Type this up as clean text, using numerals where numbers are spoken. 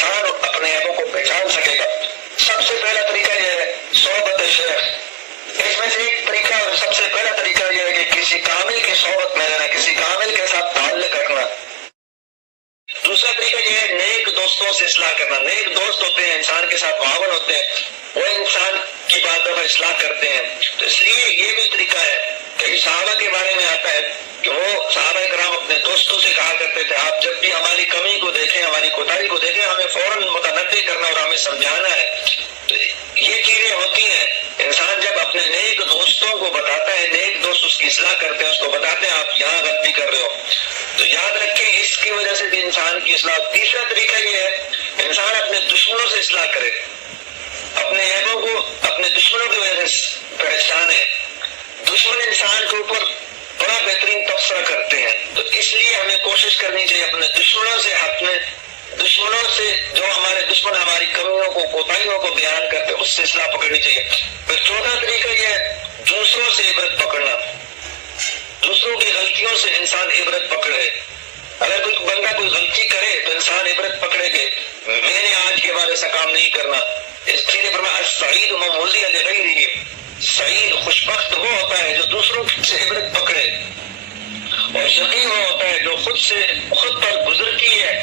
انسان اپنے عیبوں کو پہچان سکے گا؟ سب سے پہلا طریقہ یہ ہے صحبت شیخ۔ اس میں سے ایک طریقہ اور سب سے پہلا طریقہ یہ ہے کہ کسی کامل کی صحبت میں رہنا، کسی کامل کے ساتھ تعلق رکھنا۔ دوسرا طریقہ یہ ہے نیک دوستوں سے اصلاح کرنا۔ نیک دوست ہوتے ہیں، انسان کے ساتھ معاون ہوتے ہیں، وہ انسان کی باتوں کا اصلاح کرتے ہیں۔ تو اس لیے یہ بھی طریقہ ہے کہ صحابہ کے بارے میں آتا ہے کہ وہ صحابہ کرام اپنے دوستوں سے کہا کرتے تھے آپ جب بھی ہماری کمی کو دیکھیں، ہماری کوتاہی کو دیکھیں، ہمیں فوراً متنبہ کرنا اور ہمیں سمجھانا ہے۔ تو یہ چیزیں ہوتی ہیں، انسان جب اپنے نیک دوستوں کو بتاتا ہے، نیک دوست اس کی اصلاح کرتے ہیں، اس کو بتاتے ہیں آپ یہاں غلطی کر رہے ہو، تو یاد رکھیں اس کی وجہ سے بھی انسان کی اصلاح۔ تیسرا طریقہ یہ ہے انسان اپنے دشمنوں سے اصلاح کرے، اپنے عیبوں کو اپنے دشمنوں کی وجہ سے پہچانے۔ دشمن انسان کے اوپر بڑا بہترین تبصرہ کرتے ہیں، تو اس لیے ہمیں کوشش کرنی چاہیے اپنے دشمنوں سے جو ہمارے دشمن ہماری کمیوں کو کوتاہیوں کو بیان کرتے ہیں اس سے اصلاح پکڑنی چاہیے۔ پھر چوتھا طریقہ یہ ہے دوسروں سے عبرت پکڑنا، دوسروں کی غلطیوں سے انسان عبرت پکڑے۔ اگر کوئی بندہ کوئی غلطی کرے تو انسان عبرت پکڑے کہ میں نے آج کے بعد ایسا کام نہیں کرنا۔ اس لیے فرمایا السعید من وضع لغیرہ، سعید خوشبخت وہ ہوتا ہے جو دوسروں سے عبرت پکڑے، اور شقی وہ ہوتا ہے جو خود پر گزرتی ہے